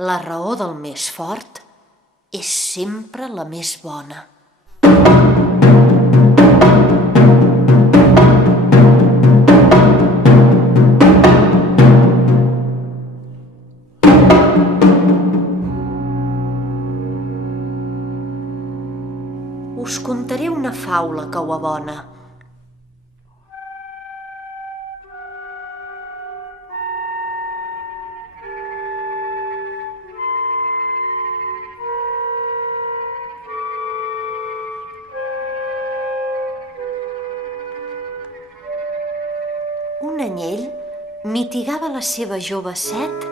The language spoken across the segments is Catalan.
La raó del més fort és sempre la més bona. Us contaré una faula que ho abona. Un anyell mitigava la seva jove set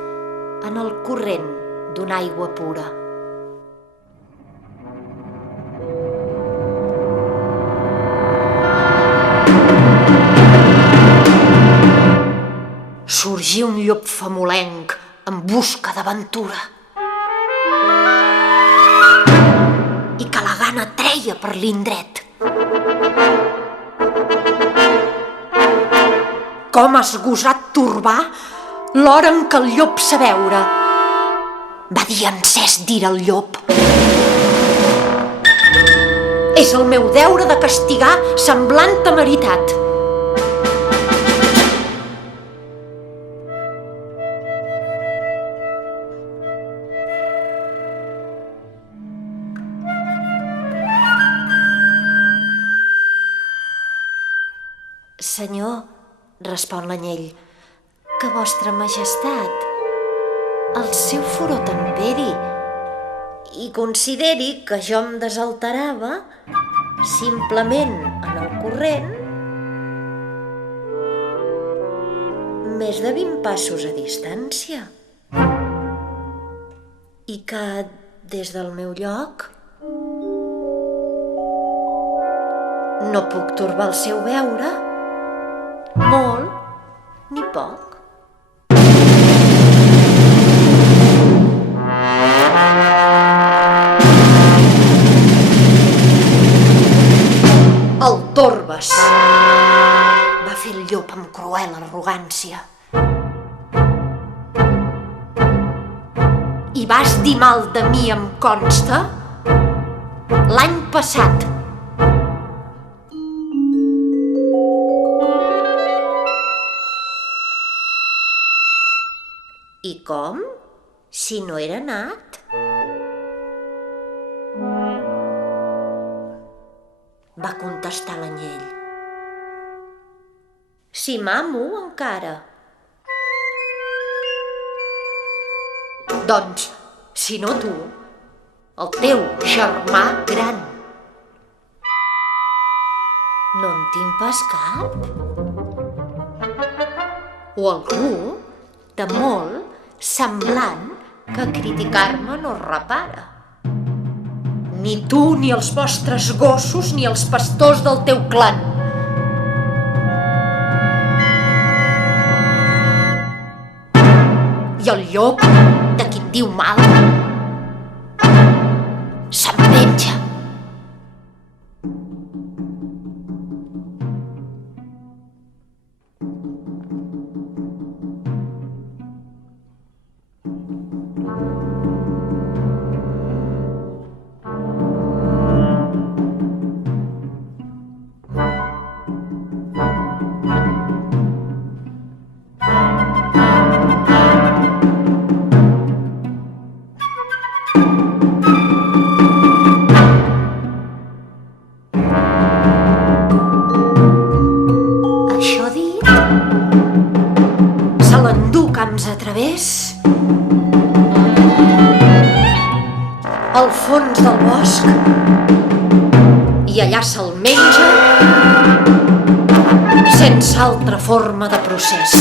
en el corrent d'una aigua pura. Sorgí un llop famolenc en busca d'aventura i que la gana treia per l'indret. Com has gosat torbar l'hora en què el llop sa veure? Va dir encès dir al llop. És el meu deure de castigar semblant temeritat. Senyor, respon l'anyell, que vostra majestat el seu furor temperi i consideri que jo em desalterava simplement en el corrent més de 20 passos a distància i que des del meu lloc no puc torbar el seu veure molt ni poc. El torbes, va fer el llop amb cruel arrogància. I vas dir mal de mi, em consta, l'any passat. I com? Si no era nat? Va contestar l'anyell. Si mamo encara. Doncs, si no tu, el teu germà gran. No en tinc pas cap? O algú de molt semblant que criticar-me no repara. Ni tu, ni els vostres gossos, ni els pastors del teu clan. I el llop, de qui em diu mal, se'n venja. Això dit, se l'endú camps a través al fons del bosc i allà se'l menja sense altra forma de procés.